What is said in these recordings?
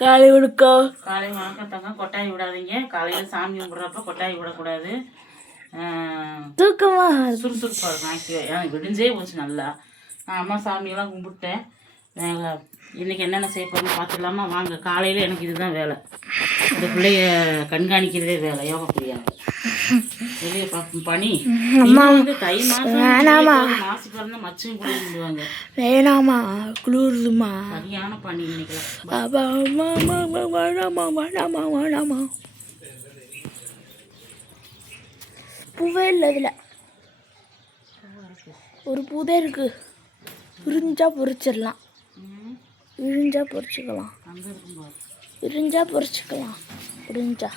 காலை வணக்கம் காலை வணக்கம் தங்க கொட்டாய் விடாதீங்க. காலையில் சாமி கும்பிட்றப்ப கொட்டாய் விடக்கூடாது. ஆஹ் தூக்கமா சுறுசுறுப்பாக இருக்கும் ஆக்டிவாக எனக்கு விடிஞ்சே போச்சு நல்லா. நான் அம்மா சாமியெல்லாம் கும்பிட்டேன். இன்றைக்கி என்னென்ன செய்ய போகிறோம்னு பார்த்துடலாமா வாங்க காலையில் எனக்கு இதுதான் வேலை. இந்த பிள்ளைய கண்காணிக்கிறதே வேலை யோகா பிரியா. பனி. அம்மா வந்து தை மாதம் மாசி பிறந்த மச்சம் கூட சொல்லுவாங்க. வேணாமா? குளிருதுமா? சரியான பனி அம்மா வேணாமா வேணாமா வேணாமா? பூவே இல்லை இதில். ஒரு பூதே இருக்கு. விரிஞ்சா பொரிச்சிடலாம் ம், விரிஞ்சா பாரு. விரிஞ்சா பொரிச்சுக்கலாம் விரிஞ்சா.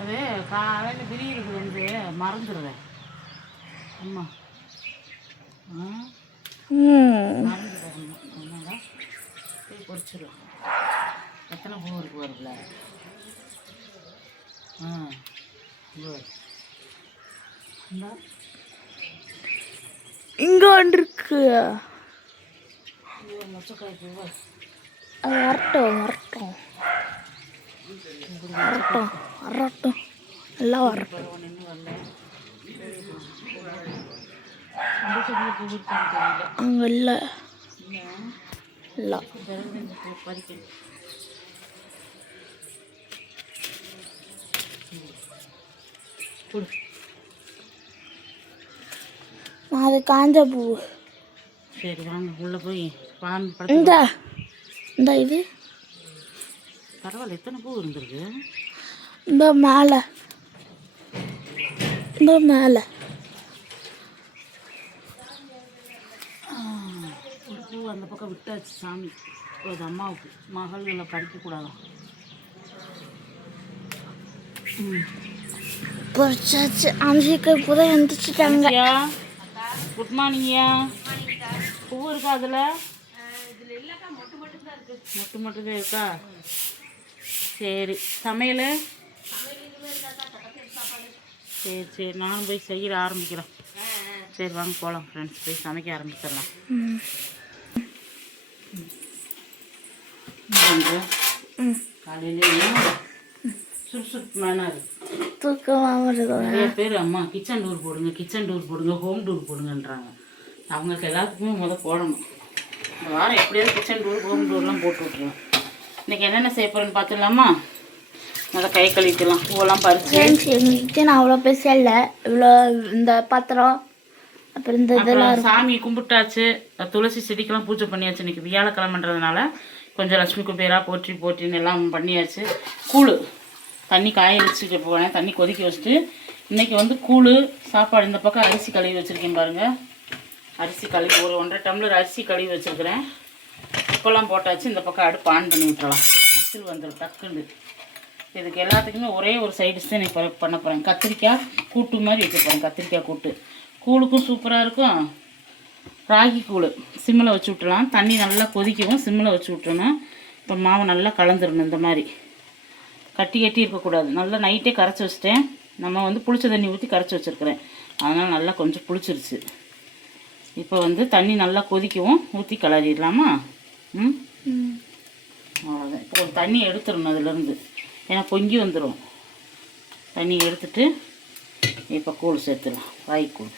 அது காலையில் விரியிறது வந்து மறந்துடுவேன் அம்மா. மறந்துடுவேன் போய் பொறிச்சிடலாம் எத்தனை பூ இருக்கு வருதுல ஆ இங்கே ஒன்று இருக்கு மொச்சக்காய் பூவா அது வரட்டும் வரட்டும். வரட்டும் வரட்டும் எல்லாம் வரட்டும் அங்கே இல்லை இல்லை அது காஞ்ச பூ சரி வாங்க உள்ளே போய் இந்த இந்த இது பரவாயில்ல எத்தனை பூ இருந்திருக்கு? இந்த மேலே. இந்த மேலே. ஒரு பூ அந்த பக்கம் விட்டாச்சு சாமி. அது அம்மாவுக்கு. மகள்களை படிக்கக்கூடாதான். ம். பொறிச்சாச்சு அஞ்சுக்கு பூ தான் எந்திரிச்சிட்டாங்க குட் மார்னிங்யா பூ இருக்கா அதில்? மொட்டு மட்டும் தான் இருக்கா? சரி. சமையல்? சரி சரி. நானும் போய் செய்ய ஆரம்பிக்கிறேன். சரி வாங்க போகலாம் ஃப்ரெண்ட்ஸ் போய் சமைக்க ஆரம்பிச்சிடலாம். காலையிலேயே சுறுசுறுப்பு மேனாக இருக்கு தூக்கமாக வருது. நிறைய பேர் அம்மா கிச்சன் டூர் போடுங்க கிச்சன் டூர் போடுங்க ஹோம் டூர் போடுங்கன்றாங்க. அவங்களுக்கு எல்லாத்துக்குமே முத போடணும். இந்த வாரம் எப்படியாவது கிச்சன் டூர் ஹோம் டூர்லாம் போட்டு விட்ருவேன் இன்னைக்கு என்னென்ன செய்ய போகிறேன்னு பார்த்துடலாமா? முத கை கழுவிக்கலாம். பூவெல்லாம் பறிச்சு. எங்கள் கிச்சன் அவ்வளோ பெருசாக இல்லை இவ்வளோ இந்த பாத்திரம் அப்புறம் இந்த இதெல்லாம் சாமி கும்பிட்டாச்சு. துளசி செடிக்கெல்லாம் பூஜை பண்ணியாச்சு இன்னைக்கு. வியாழக்கிழமைன்றதுனால கொஞ்சம் லட்சுமி குபேரா போற்றி போற்றின்னு எல்லாம் பண்ணியாச்சு. கூழ். தண்ணி காய வச்சுட்டு போனேன் தண்ணி கொதிக்க வச்சுட்டு இன்னைக்கு வந்து கூழ் சாப்பாடு இந்த பக்கம் அரிசி கழுவி வச்சுருக்கேன் பாருங்க. அரிசி கழுவி ஒரு ஒன்றரை டம்ளர் அரிசி கழுவி வச்சுருக்கிறேன். உப்பெல்லாம் போட்டாச்சு இந்த பக்கம் அடுப்பு ஆன் பண்ணி விட்டுறலாம். விசில் வந்துடும் டக்குண்டு இதுக்கு எல்லாத்துக்குமே ஒரே ஒரு சைடிஷ் தான் இன்னைக்கு பண்ண- பண்ண போகிறேன் கத்திரிக்காய் கூட்டு மாதிரி வைக்க போகிறேன் கத்திரிக்காய் கூட்டு. கூழுக்கும் சூப்பராக இருக்கும். ராகி கூழ் சிம்மில் வச்சு விட்டுலாம் தண்ணி நல்லா கொதிக்கவும் சிம்மில் வச்சு விட்டுணும் இப்போ மாவு நல்லா கலந்துடணும் இந்த மாதிரி. கட்டி கட்டி இருக்கக்கூடாது. நல்லா நைட்டே கரைச்சி வச்சிட்டேன். நம்ம வந்து புளிச்ச தண்ணி ஊற்றி கரைச்சி வச்சுருக்கிறேன். அதனால் நல்லா கொஞ்சம் புளிச்சிருச்சு. இப்போ வந்து தண்ணி நல்லா கொதிக்கவும் ஊற்றி கிளறிடலாமா? ம்? அவ்வளோதான் இப்போ கொஞ்சம் தண்ணி எடுத்துடணும் அதுலேருந்து. ஏன்னா பொங்கி வந்துடும் தண்ணி எடுத்துட்டு இப்போ கூழ் சேர்த்துடலாம். ராய்க்கூழ்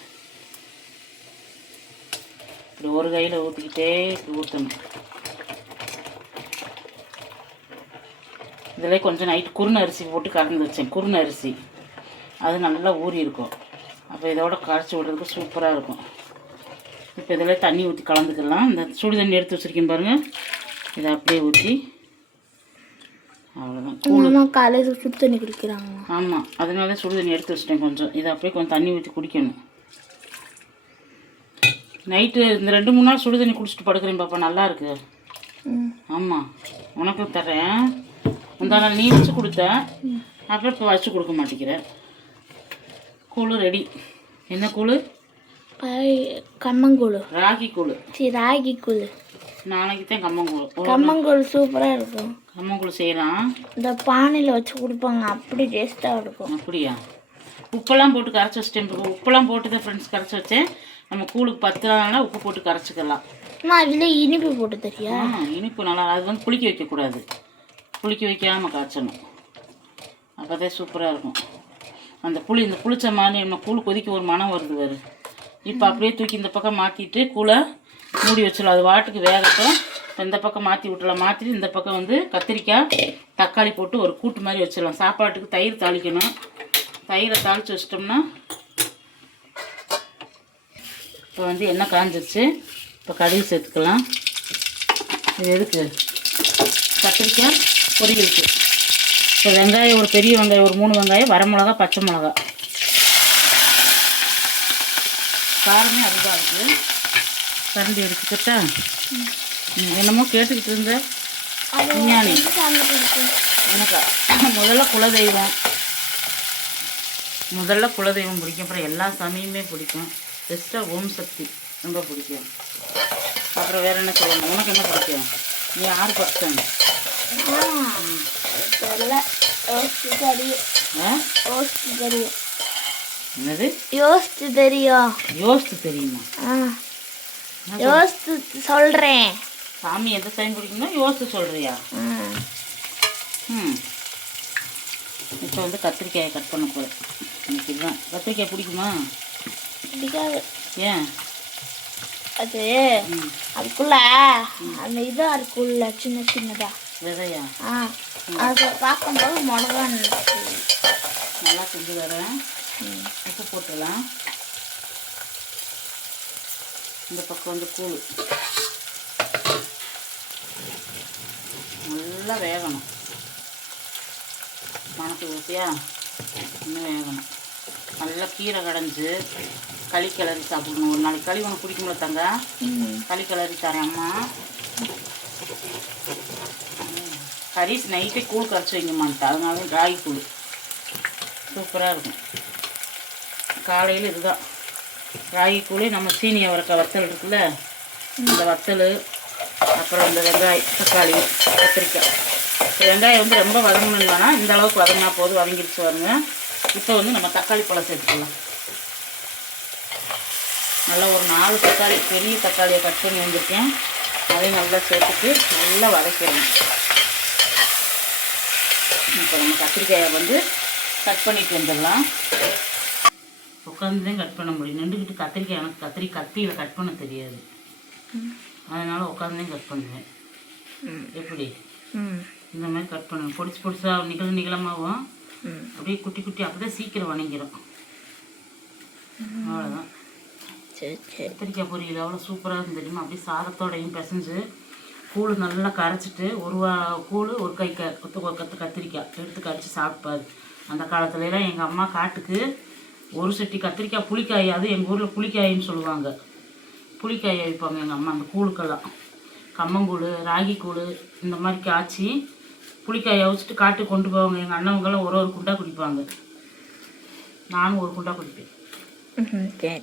இப்படி ஒரு கையில் ஊற்றிக்கிட்டே இப்படி ஊற்றணும் இதில் கொஞ்சம் நைட்டு குருணை அரிசி போட்டு கறந்து வச்சேன். குருணை அரிசி. அது நல்லா ஊறி இருக்கும் அப்போ இதோட கரைச்சி விடுறதுக்கு சூப்பராக இருக்கும். இப்போ இதில் தண்ணி ஊற்றி கலந்துக்கலாம். இந்த சுடு தண்ணி எடுத்து வச்சுருக்கேன் பாருங்கள் இதை அப்படியே ஊற்றி. அவ்வளோதான் அம்மா காலையில் சுடு தண்ணி குடிக்கிறாங்க. ஆமாம் அதனால தான் சுடு தண்ணி எடுத்து வச்சிட்டேன் கொஞ்சம். இதை அப்படியே கொஞ்சம் தண்ணி ஊற்றி குடிக்கணும். நைட்டு இந்த ரெண்டு மூணு நாள் சுடு தண்ணி குடிச்சிட்டு படுக்கிறேன் பாப்பா. நல்லா இருக்கு. ஆமாம் உனக்கு தரேன் முந்தா நாள் நீ வச்சு கொடுத்த. அப்புறம் இப்போ வச்சு கொடுக்க மாட்டேங்கிற. கூழ் ரெடி என்ன கூழ்? கம்மங்கூழ். ராகி கூழ் சரி ராகி கூழ் நாளைக்கு தான் கம்மங்கூழ் கம்மங்கூழ் சூப்பராக இருக்கும். கம்மங்கூழ் செய்யலாம். இந்த பானையில் வச்சு கொடுப்பாங்க அப்படி டேஸ்ட்டாக இருக்கும். அப்படியா? உப்பெல்லாம் போட்டு கரைச்சி வச்சிட்டேன். உப்பெல்லாம் போட்டு தான் ஃப்ரெண்ட்ஸ் கரைச்சி வச்சேன். நம்ம கூழுக்கு பத்துலனா உப்பு போட்டு கரைச்சிக்கலாம். அம்மா இதுல இனிப்பு போட்டு தெரியா? இனிப்பு நல்லா அது வந்து புளிக்க வைக்கக்கூடாது. புளிக்க வைக்காமல் காய்ச்சணும். அப்போ தான் சூப்பராக இருக்கும். அந்த புளி இந்த புளிச்ச மாதிரி நம்ம கூழ் கொதிக்க ஒரு மனம் வருது வேறு இப்போ அப்படியே தூக்கி இந்த பக்கம் மாற்றிட்டு கூழை மூடி வச்சிடலாம். அது வாட்டுக்கு வேகட்டும். இப்போ இந்த பக்கம் மாற்றி விட்டுலாம் மாற்றிட்டு இந்த பக்கம் வந்து கத்திரிக்காய் தக்காளி போட்டு ஒரு கூட்டு மாதிரி வச்சிடலாம். சாப்பாட்டுக்கு தயிர் தாளிக்கணும். தயிரை தாளித்து வச்சிட்டோம்னா இப்போ வந்து எண்ணெய் காஞ்சிருச்சு. இப்போ கடுகு சேர்த்துக்கலாம். இது எதுக்கு? கத்திரிக்காய் பொரியலுக்கு. இப்போ வெங்காயம் ஒரு பெரிய வெங்காயம் ஒரு மூணு வெங்காயம் வரமிளகா பச்சை மிளகா காரமே அதுதான் இருக்குது கரண்டி எடுத்துக்கிட்டா? என்னமோ கேட்டுக்கிட்டு இருந்த? விஞ்ஞானி. எனக்கா முதல்ல குலதெய்வம். முதல்ல குலதெய்வம் பிடிக்கும். அப்புறம் எல்லா சாமியுமே பிடிக்கும். பெஸ்ட்டாக ஓம் சக்தி. ரொம்ப பிடிக்கும். அப்புறம் வேற என்ன சொல்லணும்? உனக்கு என்ன பிடிக்கும்? நீ யார் பக்தன் ஆ, தெரியல. யோசிச்சு தெரியும் ஆ யோசிச்சு தெரியும் என்னது? யோசிச்சு தெரியும். யோசித்து தெரியுமா? ஆ. யோசிச்சு சொல்றேன். சாமி எந்த சாமி பிடிக்குமோ யோசித்து சொல்கிறியா ம். ம். இப்போ வந்து கத்திரிக்காயை கட் பண்ண போகிறேன் எனக்கு இதுதான். கத்திரிக்காய் பிடிக்குமா? பிடிக்காது. ஏன்? அது அதுக்குள்ள அந்த இதா இருக்குல்ல சின்ன சின்னதா. விதையா? ஆ. அதை பார்க்கும்போது மிளகா நல்லா செஞ்சு தரேன். உப்பு போட்டுடலாம். இந்த பக்கம் வந்து கூழ். நல்லா வேகணும். மணக்கு ஊற்றியா இன்னும் வேகணும். நல்லா கீரை கடைஞ்சு களி கிளறி சாப்பிடணும். ஒரு நாளைக்கு களி உனக்கு பிடிக்கும்ல தங்க? களி கிளறி தரேன் அம்மா. ஹரிஸ் நைட்டே கூழ் கரைச்சி வைங்கம்மான்ட்டு. அதனால ராகி கூழ். சூப்பராக இருக்கும். காலையில் இதுதான். ராகி கூழ் நம்ம சீனி அவரைக்காய் வத்தல் இருக்குல்ல இந்த வத்தல் அப்புறம் இந்த வெங்காயம் தக்காளி கத்திரிக்காய். இந்த வெங்காயம் வந்து ரொம்ப வதங்கணும் வேணாம் இந்த அளவுக்கு வதங்கினா போதும் வதங்கிடுச்சு வருங்க இப்போ வந்து நம்ம தக்காளி பழம் சேர்த்துக்கலாம். நல்லா ஒரு நாலு தக்காளி பெரிய தக்காளியை கட் பண்ணி வந்திருக்கேன். அதையும் நல்லா சேர்த்துட்டு நல்லா வதக்கிடணும். இப்போ நம்ம கத்திரிக்காயை வந்து கட் பண்ணிட்டு வந்துடலாம். உட்காந்து தான் கட் பண்ண முடியும். நின்றுக்கிட்டு கத்திரிக்காய் எனக்கு கத்திரி கத்தியில் கட் பண்ண தெரியாது. அதனால் உட்காந்து தான் கட் பண்ணுவேன் எப்படி? இந்த மாதிரி கட் பண்ணுவேன். பொடிச்சு பொடிசாக நிகழ நிகழமாகவும் அப்படியே குட்டி குட்டி அப்போ தான் சீக்கிரம் வணங்கிடும் அவ்வளோதான் கத்திரிக்காய் பொரியல் எவ்வளோ சூப்பராக இருக்கும் தெரியுமா? அப்படியே சாதத்தோடையும் பிசைஞ்சு கூழ் நல்லா கரைச்சிட்டு ஒரு வா கூழ் ஒரு கை கொத்து கத்திரிக்காய் எடுத்து கரைச்சி சாப்பிட்டாரு அந்த காலத்துலலாம் எங்கள் அம்மா காட்டுக்கு ஒரு சட்டி கத்திரிக்காய் புளிக்காய் அது எங்கள் ஊரில் புளிக்காயின்னு சொல்லுவாங்க. புளிக்காயை வைப்பாங்க எங்கள் அம்மா அந்த கூழுக்கெல்லாம். கம்மங்கூழ் ராகி கூழ் இந்த மாதிரி காய்ச்சி புளிக்காயை வச்சுட்டு காட்டுக்கு கொண்டு போவாங்க. எங்கள் அண்ணவங்கெல்லாம் ஒரு ஒரு குண்டா குடிப்பாங்க. நானும் ஒரு குண்டா குடிப்பேன். சரி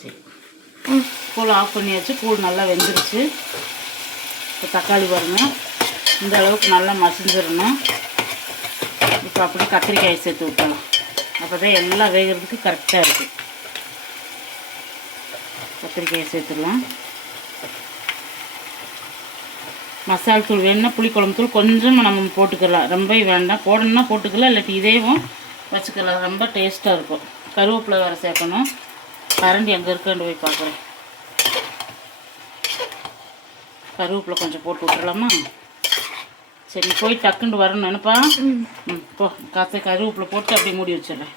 சரி. கூழ் ஆஃப் பண்ணியாச்சு. கூழ் நல்லா வெந்துருச்சு. இப்போ தக்காளி பாருங்க. இந்த அளவுக்கு நல்லா மசிஞ்சிடணும். இப்போ அப்படியே கத்திரிக்காய் சேர்த்து விட்டலாம் அப்போ தான் எல்லாம் வேகிறதுக்கு கரெக்டாக இருக்குது கத்திரிக்காயை சேர்த்துடலாம். மசால் தூள் வேணும்னா புளிக்குழம்பு தூள் கொஞ்சமாக நம்ம போட்டுக்கலாம். ரொம்ப வேண்டாம். போடணும்னா போட்டுக்கலாம். இல்லாட்டி இதேவும் வச்சுக்கலாம். ரொம்ப டேஸ்ட்டாக இருக்கும். கருவேப்பிலை வேறு சேர்க்கணும். கரண்டி எங்கே இருக்கான்னு போய் பார்க்குறேன். கருவேப்பிலை கொஞ்சம் போட்டு விட்டுறலாமா? சரி நீ போய் டக்குன்னு வரணும் நினைப்பா. ம். போ. காற்று கருவேப்பிலை போட்டு அப்படியே மூடி வச்சிடுறேன்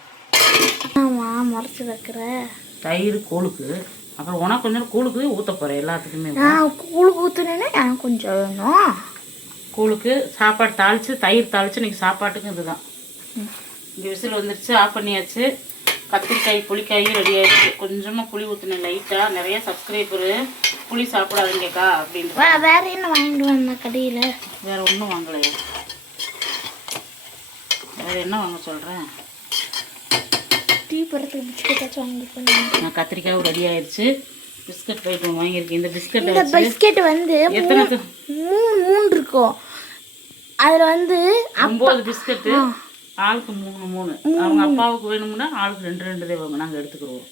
ஆமாம் மறைச்சு வைக்கிற. தயிர் கூழுக்கு. அப்புறம் உனக்கு கொஞ்சம் கூழுக்கு ஊற்ற போகிறேன் எல்லாத்துக்குமே. நான் கூழுக்கு ஊற்றுனேன்னா எனக்கு கொஞ்சம் வேணும். கூழுக்கு சாப்பாடு தாளித்து தயிர் தாளித்து இன்றைக்கி சாப்பாட்டுக்கும் இதுதான். இங்கே விசில் வந்துருச்சு ஆஃப் பண்ணியாச்சு. கத்திரிக்காய் புளிக்காயும் ரெடி ஆயிடுச்சு. கொஞ்சமாக புளி ஊற்றினேன் லைட்டாக நிறைய சப்ஸ்கிரைபரு புளி சாப்பிடாதீங்கக்கா அப்படின்ட்டு. வே வேற என்ன வாங்கிட்டு வந்த கடையில்? வேற ஒன்றும் வாங்கலையா. வேற என்ன வாங்க சொல்கிறேன் டீ போடுறதுக்கு பிஸ்கெட்டாச்சும் வந்தேன் நான் கத்திரிக்காயும் ரெடி ஆயிடுச்சு. பிஸ்கட் போயிட்டு வாங்கியிருக்கேன். இந்த பிஸ்கட்டை இந்த பிஸ்கெட் வந்து எத்தனை மூணு மூணு இருக்கும். அதில் வந்து ஒம்பது பிஸ்கட்டு. ஆளுக்கு மூணு மூணு. அவங்க அப்பாவுக்கு வேணும்னா ஆளுக்கு ரெண்டு ரெண்டு தான் வாங்க. நாங்கள் எடுத்துக்கிடுவோம்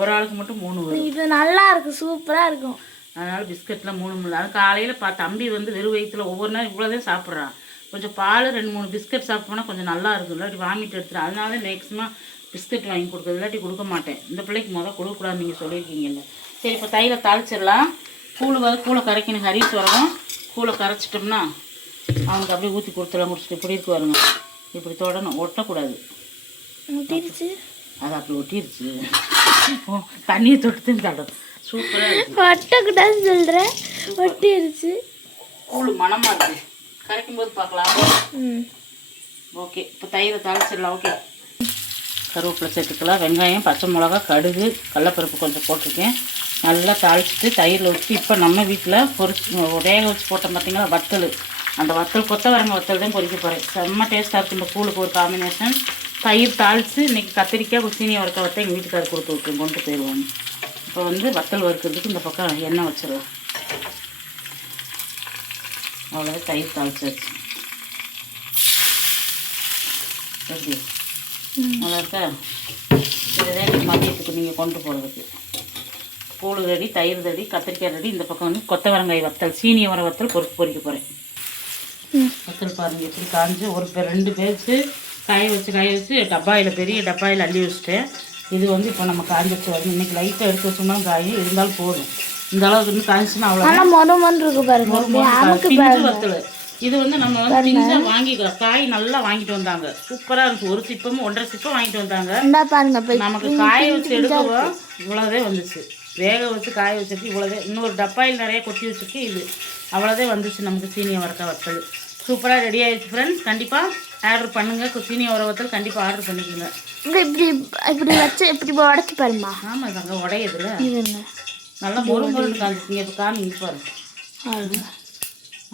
ஒரு ஆளுக்கு மட்டும் மூணு வரும். இது நல்லா இருக்கு சூப்பரா இருக்கும். அதனால் பிஸ்கட்டில் மூணு மூணு. அது காலையில் பா தம்பி வந்து வெறும் வயிற்றுல ஒவ்வொரு நாள் இவ்வளோதான் சாப்பிட்றான். கொஞ்சம் பால் ரெண்டு மூணு பிஸ்கட் சாப்பிட்டோம்னா கொஞ்சம் நல்லா இருக்கும். இல்லாட்டி வாமிட் எடுத்துரும். அதனால தான் மேக்ஸிமம் பிஸ்கட் வாங்கி கொடுக்குறது. இல்லாட்டி கொடுக்க மாட்டேன். இந்த பிள்ளைக்கு முதல் கொடுக்கக்கூடாது நீங்கள் சொல்லியிருக்கீங்கல்ல. சரி இப்போ தையில தாளிச்சிடலாம். கூழ் வர கூழை கரைக்கணும். ஹரிஸ் வரவும் கூழை கரைச்சிட்டோம்னா அவனுக்கு அப்படியே ஊற்றி கொடுத்துலாம் குடிச்சிட்டு இப்படி இருக்கு பாருங்க. இப்படி தொடணும் ஒட்டக்கூடாது. முட்டிருச்சு அது அப்படி ஒட்டிருச்சு. தண்ணியை தொட்டு தடும் சூப்பராக ஒட்டக்கூடாது சொல்கிறேன் ஒட்டிருச்சு. கூழ் மணமாக இருக்கு. கரைக்கும் போது பார்க்கலாம். ம். ஓகே இப்போ தயிரை தாளிச்சிடலாம் ஓகே. கருவேப்பிலை சேர்த்துக்கலாம். வெங்காயம் பச்சை மிளகா கடுகு கடலப்பருப்பு கொஞ்சம் போட்டிருக்கேன். நல்லா தாளிச்சிட்டு தயிரில் ஊற்றி இப்போ நம்ம வீட்டில் பொரிச்சு வேக வச்சு போட்டோம் பார்த்தீங்களா வத்தல். அந்த வத்தல் கொத்தவரங்க வத்தல் தான் பொரிக்க போகிறேன் செம்ம டேஸ்ட்டாக இருக்கும் இந்த கூழுக்கு ஒரு காம்பினேஷன் தயிர் தாளித்து இன்றைக்கி கத்திரிக்காய் சீனி வறுக்க வத்த எங்கள் வீட்டுக்காரர் கொடுத்து விட்டு கொண்டு போயிடுவாங்க. இப்போ வந்து வத்தல் வறுக்கிறதுக்கு இந்த பக்கம் எண்ணெய் வச்சிடலாம். அவ்வளோ தயிர் தாளிச்சாச்சு. எப்படி. நல்லா இருக்கா? இதுதான் இன்னைக்கு மதியத்துக்கு நீங்கள் கொண்டு போகிறதுக்கு கூழு ரெடி தயிர் ரெடி கத்திரிக்காய் ரெடி. இந்த பக்கம் வந்து கொத்தவரங்காய் வத்தல் சீனிய வர வத்தல் பொறுத்து பொரிக்க போகிறேன். வத்தல் பாருங்கள் எப்படி காஞ்சு. ஒரு பேர் ரெண்டு பேருக்கு காய வச்சு காய வச்சு டப்பாயில் பெரிய டப்பாயில் அள்ளி வச்சுட்டேன். இது வந்து இப்போ நம்ம காஞ்சி வச்சு வரணும். இன்றைக்கி லைட்டாக எடுத்து வச்சோம்னா காயும் இருந்தாலும் போதும். இந்த அளவுக்கு இன்னும் காய்ச்சுன்னா அவ்வளோ இருக்கு பாருங்க. வத்தல். இது வந்து நம்ம வந்து பிஞ்சா வாங்கிக்கலாம் காய் நல்லா வாங்கிட்டு வந்தாங்க. சூப்பரா இருக்கு. ஒரு சிப்பமும் ஒன்றரை சிப்பம் வாங்கிட்டு வந்தாங்க. பாருங்க நமக்கு காய வச்சு எடுக்கவும் இவ்வளோதே வந்துச்சு. வேக வச்சு காய வச்சிருக்கு இவ்வளோதே இன்னொரு டப்பாயில் நிறைய கொட்டி வச்சிருக்கு இது. அவ்வளோதே வந்துச்சு நமக்கு சீனியை வரக்க வத்தல். சூப்பராக ரெடி ஆயிடுச்சு ஃப்ரெண்ட்ஸ் கண்டிப்பாக ஆர்டர் பண்ணுங்க. சீனியை வர வத்தல் கண்டிப்பாக ஆர்டர் பண்ணிக்கோங்க. இப்படி இப்படி இப்படி வச்சு இப்படி உடச்சு பாருமா ஆமாம் தாங்க உடையுதுல இதுங்க நல்லா மொறு மொறுன்னு காமிச்சிங்க இப்போ காமிங்க பாரு. அவ்வளவுதான்.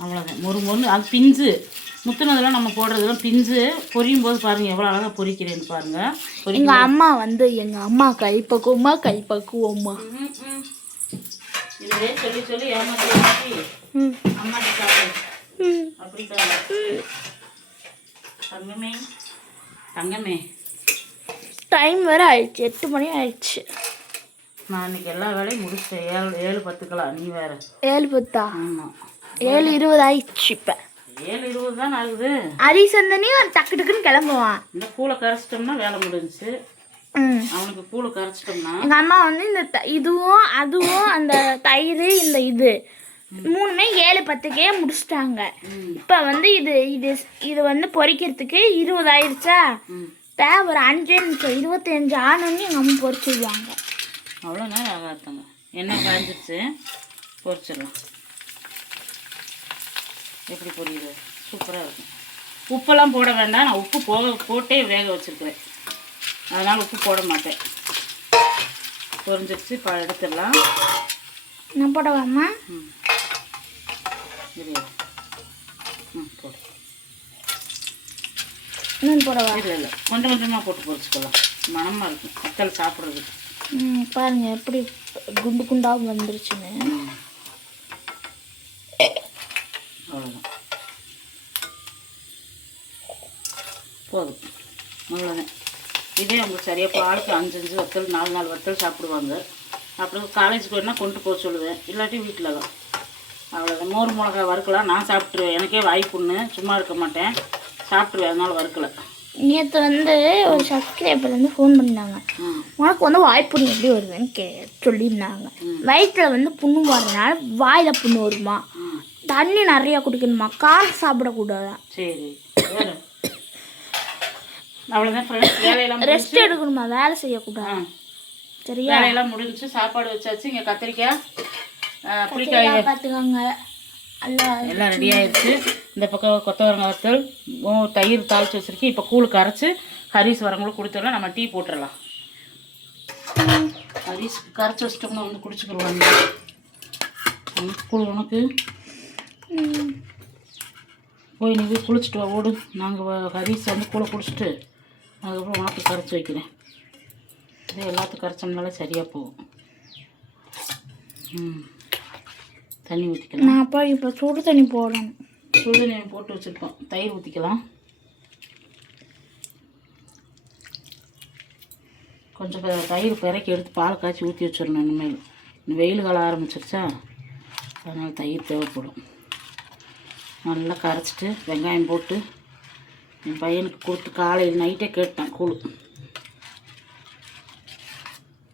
அவ்வளோதான் மொறு மொறுன்னு அது பிஞ்சு. முத்துனதெல்லாம் நம்ம போடுறதெல்லாம் பிஞ்சு. பொரியும் போது பாருங்கள் எவ்வளோ அழகாக பொரிக்கிறேன்னு பாருங்கள் பொரி எங்க அம்மா வந்து எங்க அம்மா கை பக்குவமா கை பக்குவமா. ம், ம். இதுவே சொல்லி சொல்லி ம். அம்மாட்ட சாப்பிடு. தங்கமே தங்கமே. டைம் வேற ஆயிடுச்சு எட்டு மணி ஆயிடுச்சு. நான் இன்னைக்கு எல்லா வேலையும் முடிச்சிட்டேன். ஏழு ஏழு பத்துக்கலாம் நீ வேற. ஏழு பத்தா? ஆமாம் ஏழு இருபது ஆயிடுச்சு இப்ப. ஏழு இருபது தான் ஆகுது? அரி சந்தனையும் டக்கு டக்குன்னு கிளம்புவான். இந்த கூலை கரைச்சிட்டோம்னா வேலை முடிஞ்சுச்சு. ம். அவனுக்கு கூலை கரைச்சிட்டோம்னா எங்க அம்மா வந்து இந்த இதுவும் அதுவும் அந்த தயிர் இந்த இது. மூணுமே ஏழு பத்துக்கே முடிச்சிட்டாங்க. இப்போ வந்து இது இது இது வந்து பொரிக்கிறதுக்கு இருபது ஆயிடுச்சா இப்போ ஒரு அஞ்சு நிமிஷம் இருபத்தஞ்சு ஆனோன்னு எங்கள் அம்மா பொரிச்சிடுவாங்க அவ்வளோ நேரம் ஆகாதுங்க எண்ணெய் காய்ஞ்சிருச்சு பொரிச்சிடலாம் எப்படி பொரியுது? சூப்பராக இருக்கும் உப்பெல்லாம் போட வேண்டாம். நான் உப்பு போக போட்டே வேக வச்சுருக்கிறேன். அதனால் உப்பு போட மாட்டேன். பொரிஞ்சிருச்சு. இப்போ எடுத்துடலாம். என்ன போடவாம்மா ம். இரு ம் போடு. இன்னும் போடவா? இல்லை இல்லை. கொஞ்சம் கொஞ்சமாக போட்டு பொரிச்சுக்கலாம். மணமாக இருக்கும். மக்கள் சாப்பிட்றதுக்கு. ம் பாருங்க எப்படி குண்டு குண்டாக வந்துருச்சுன்னு. அவ்வளோதான் போதும். அவ்வளோதான் இதே அவங்க சரியாக ஆளுக்கு அஞ்சு அஞ்சு வத்தல் நாலு நாலு வத்தல் சாப்பிடுவாங்க. அப்புறம் காலேஜுக்கு வேணால் கொண்டு போக சொல்லுவேன். இல்லாட்டி வீட்டில் தான் அவ்வளோதான் மோர் மிளகா வறுக்கலாம் நான் சாப்பிட்ருவேன் எனக்கே வாய்ப்புண்ணு சும்மா இருக்க மாட்டேன். சாப்பிட்ருவேன் அதனால வறுக்கலை. நேற்று வந்து ஒரு சப்ஸ்கிரைபர் வந்து ஃபோன் பண்ணாங்க. உனக்கு வந்து வாய்ப்புண்ணு எப்படி வருதுன்னு கே சொல்லியிருந்தாங்க. வயிற்றில் வந்து புண்ணு வரதுனால வாயில் புண்ணு வருமா? தண்ணி நிறையா குடிக்கணுமா? காரம் சாப்பிடக்கூடாதான் சரி. அவ்வளோதான் ரெஸ்ட் எடுக்கணுமா? வேலை செய்யக்கூடாது? சரியா? வேலையெல்லாம் முடிஞ்சுச்சு. சாப்பாடு வச்சாச்சு. இங்கே கத்திரிக்காய். புளிக்காய் பார்த்துக்கோங்க. எல்லாம் ரெடி ஆயிடுச்சு. இந்த பக்கம் கொத்தவரங்காய் வத்தல் தயிர் தாளிச்சு வச்சிருக்கேன். இப்போ கூழுக்கு அரைச்சி ஹரிஸ் வரவங்களும் கொடுத்துடலாம் நம்ம டீ போட்டுடலாம் ஹரிஸ் கரைச்சி வச்சிட்டோம்னா வந்து குடிச்சுக்கிடுவாங்க கூழ் உனக்கு. போய் நீ போய் குளிச்சுட்டு வா ஓடு. நாங்கள் ஹரிஸ் வந்து கூழை குடிச்சிட்டு அதுக்கப்புறம் உனக்கு கரைச்சி வைக்கிறேன். இதே எல்லாத்துக்கும் கரைச்சோம்னாலே சரியாக போகும். ம். தண்ணி ஊற்றிக்கலாம் நான் அப்போ இப்போ சுடு தண்ணி போடணும். சுடுதண்ணி போட்டு வச்சுருக்கோம். தயிர் ஊற்றிக்கலாம் கொஞ்சம் தயிர் பிறக்கி எடுத்து பால் காய்ச்சி ஊற்றி வச்சிடணும் இனிமேல். வெயில் காலம் ஆரம்பிச்சிருச்சா? அதனால் தயிர் தேவைப்படும். நல்லா கரைச்சிட்டு வெங்காயம் போட்டு என் பையனுக்கு கொடுத்து காலையில் நைட்டே கேட்டேன் கூழ்.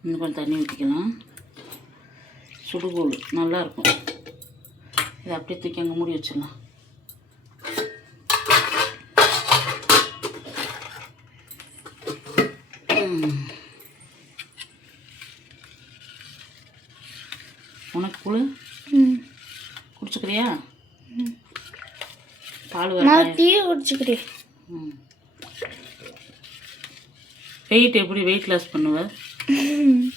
இன்னும் கொஞ்சம் தண்ணி ஊற்றிக்கலாம் சுடுகூழ் நல்லாயிருக்கும் இதை அப்படியே தூக்கி அங்கே மூடி வச்சிடலாம். உனக்கு குழு குடிச்சுக்கிறியா? பால் நான் வேறு டீ குடிச்சுக்கிறேன். வெயிட் எப்படி வெயிட் லாஸ் பண்ணுவ?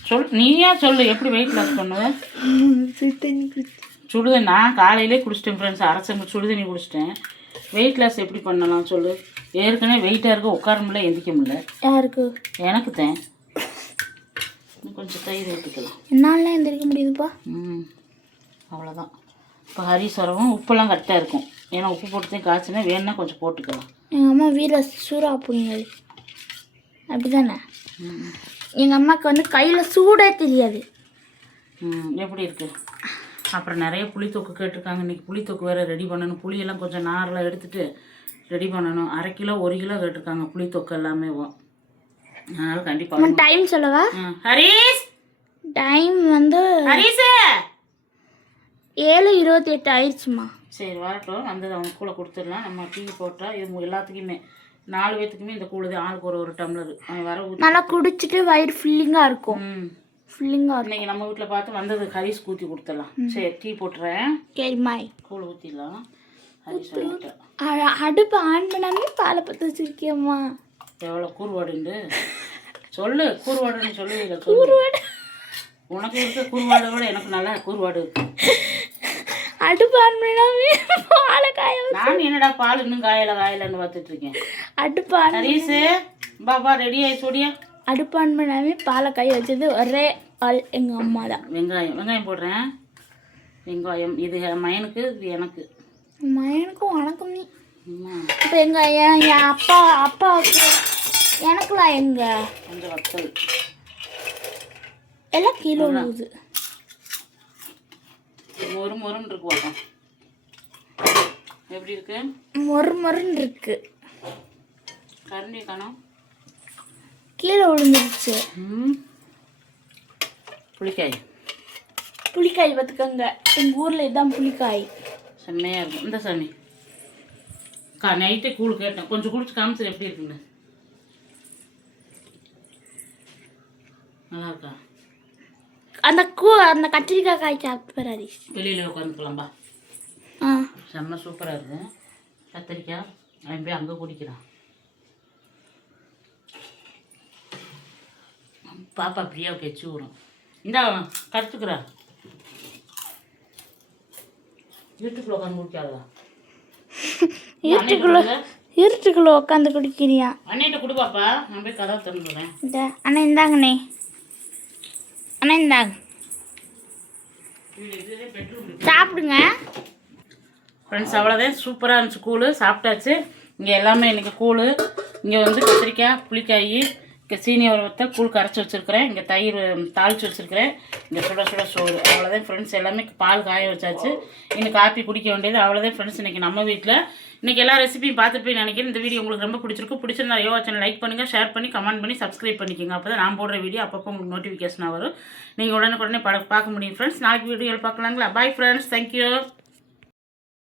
சொல் நீயா சொல்லு எப்படி வெயிட் லாஸ் பண்ணுவ? சுடுதண்ணி நான் காலையிலே குடிச்சிட்டேன் ஃப்ரெண்ட்ஸ் அரைச்ச சுடுதண்ணி குடிச்சிட்டேன். வெயிட் லாஸ் எப்படி பண்ணலாம் சொல்லு. ஏற்கனவே வெயிட்டாக இருக்க உட்கார முடியல எந்திக்க முடியல. யாருக்கு? எனக்கு தான். கொஞ்சம் தயிர் ஊற்றிக்கலாம் என்னால எந்திரிக்க முடியுதுப்பா. ம் அவ்வளோதான் இப்போ ஹரிஸ்வரமும் உப்பெல்லாம் கரெக்டாக இருக்கும். ஏன்னா உப்பு போட்டு காய்ச்சினா வேணும்னா கொஞ்சம் போட்டுக்கலாம். எங்கள் அம்மா வீட்டில் சூறா புரியுங்கள் அப்படிதானே எங்கள் அம்மாவுக்கு வந்து கையில் சூடே தெரியாது. ம் எப்படி இருக்கு? அப்புறம் நிறைய புளித்தொக்கு கேட்டிருக்காங்க. இன்னைக்கு புளித்தொக்கு வேறு ரெடி பண்ணணும். புளியெல்லாம் கொஞ்சம் நாரெலாம் எடுத்துட்டு ரெடி பண்ணணும். அரை கிலோ ஒரு கிலோ கேட்டிருக்காங்க புளித்தொக்கு எல்லாமே. அதனால் கண்டிப்பாக டைம் சொல்லவா? ஹரிஸ்! டைம் வந்து ஹரிஸ்! ஏழு இருபத்தி எட்டு ஆயிடுச்சுமா சரி வரட்டும். வந்தது அவனுக்கு கூட கொடுத்துடலாம். நம்ம டீ போட்டால் இது எல்லாத்துக்குமே நாலு பேத்துக்குமே இந்த கூழுது ஆளுக்கு ஒரு ஒரு டம்ளர் வர நல்லா குடிச்சிட்டு வயிறு ஃபில்லிங்காக இருக்கும். ம். ஃபில்லிங்காக இருக்கும். இன்னைக்கு நம்ம வீட்டில் பார்த்து வந்தது ஹரிஸ் ஊற்றி கொடுத்துடலாம். சரி டீ போட்டுறேன். சரிம்மாய் கூழ் ஊற்றிடலாம் அடுப்பு ஆன் பண்ணாமே பாலை பற்ற வச்சிருக்கியம்மா. எவ்வளோ கூறுவாடுண்டு சொல்லு கூறுவாடுன்னு சொல்லு. சொல்லு உனக்கு இருக்க கூறுவாடை விட எனக்கு நல்லா கூறுவாடு இருக்கு அடுப்பு ஆன் பண்ணாமே பாலை காய நான் என்னடா பால் இன்னும் காயல காயலன்னு பார்த்துட்டு இருக்கேன். அடுப்பு ஹரிஸு பாபா ரெடி ஆகி சொடியா அடுப்பு ஆன் பண்ணாமே பாலை காய வச்சது ஒரே ஆள் எங்கள் அம்மா தான் வெங்காயம் வெங்காயம் போடுறேன். வெங்காயம் இது மயனுக்கு இது எனக்கு. மயனுக்கும் வணக்கம் நீ. இப்போ எங்கள் என் அப்பா அப்பாவுக்கு எனக்குலாம் எங்க? கொஞ்சம் வத்தல். எல்லாம் கீழே விழுகுது மொறு மொறுன்னு இருக்கு வாக்கம் எப்படி இருக்கு? மொறு மொறுன்னு இருக்கு. கரண்டி காணோம். கீழே விழுந்துருச்சு. ம். புளிக்காய். புளிக்காய் பார்த்துக்கோங்க. எங்கள் ஊரில் இதுதான் புளிக்காய். செம்மையாக இருக்கும். இந்த சாமி. கா நைட்டே கூழ் கேட்டேன். கொஞ்சம் குடிச்சு காமிச்சு எப்படி இருக்குங்க நல்லா இருக்கா? அந்த கூ அந்த கத்திரிக்காய் காய் சாப்பிட்டு ஹரிஷ். வெளியில் உட்காந்துக்கலாம்பா ஆ. செம்ம சூப்பராக இருக்கு கத்திரிக்காய் அவன் போய் அங்கே குடிக்கிறான். பாப்பா பிரியாவுக்கு எச்சு விடும் இந்தா கற்றுக்குறா வீட்டுக்குள்ள உட்காந்து குடிக்காதா இருட்டுக்குள்ள இருட்டுக்குள்ள உட்காந்து குடிக்கிறியா? அண்ணிட்ட கொடு பாப்பா. நான் போய் கதவை திறந்துடுறேன் இந்த அண்ணா இந்தாங்கண்ணே. அண்ணா இந்தாங்க. சாப்பிடுங்க. ஃப்ரெண்ட்ஸ் அவ்வளோதான் சூப்பராக இருந்துச்சு கூழ். சாப்பிட்டாச்சு. இங்கே எல்லாமே இன்றைக்கி கூழ். இங்கே வந்து கத்திரிக்காய் புளிக்காய் சீனி உரத்தை கூழ் கரைச்சி வச்சுருக்கிறேன். இங்கே தயிர் தாளித்து வச்சுருக்கிறேன். இங்கே சுட சுட சோறு. அவ்வளோதான் ஃப்ரெண்ட்ஸ் எல்லாமே பால் காய வச்சாச்சு. இன்னும் காப்பி குடிக்க வேண்டியது. அவ்வளோதான் ஃப்ரெண்ட்ஸ் இன்றைக்கி நம்ம வீட்டில் இன்றைக்கி எல்லா ரெசிபியும் பார்த்துட்டு போய் நினைக்கிறேன். இந்த வீடியோ உங்களுக்கு ரொம்ப பிடிச்சிருக்கு பிடிச்சிருந்தா யோகா சேனல் லைக் பண்ணுங்கள் ஷேர் பண்ணி கமெண்ட் பண்ணி சப்ஸ்கிரைப் பண்ணிக்கோங்க. அப்போ தான் நான் போடுற வீடியோ அப்பப்போ உங்களுக்கு நோட்டிஃபிகேஷனாக வரும். நீங்கள் உடனுக்குடனே பட பார்க்க முடியும் ஃப்ரெண்ட்ஸ் நாளைக்கு வீடியோவில் பார்க்கலாங்களா? Bye friends thank you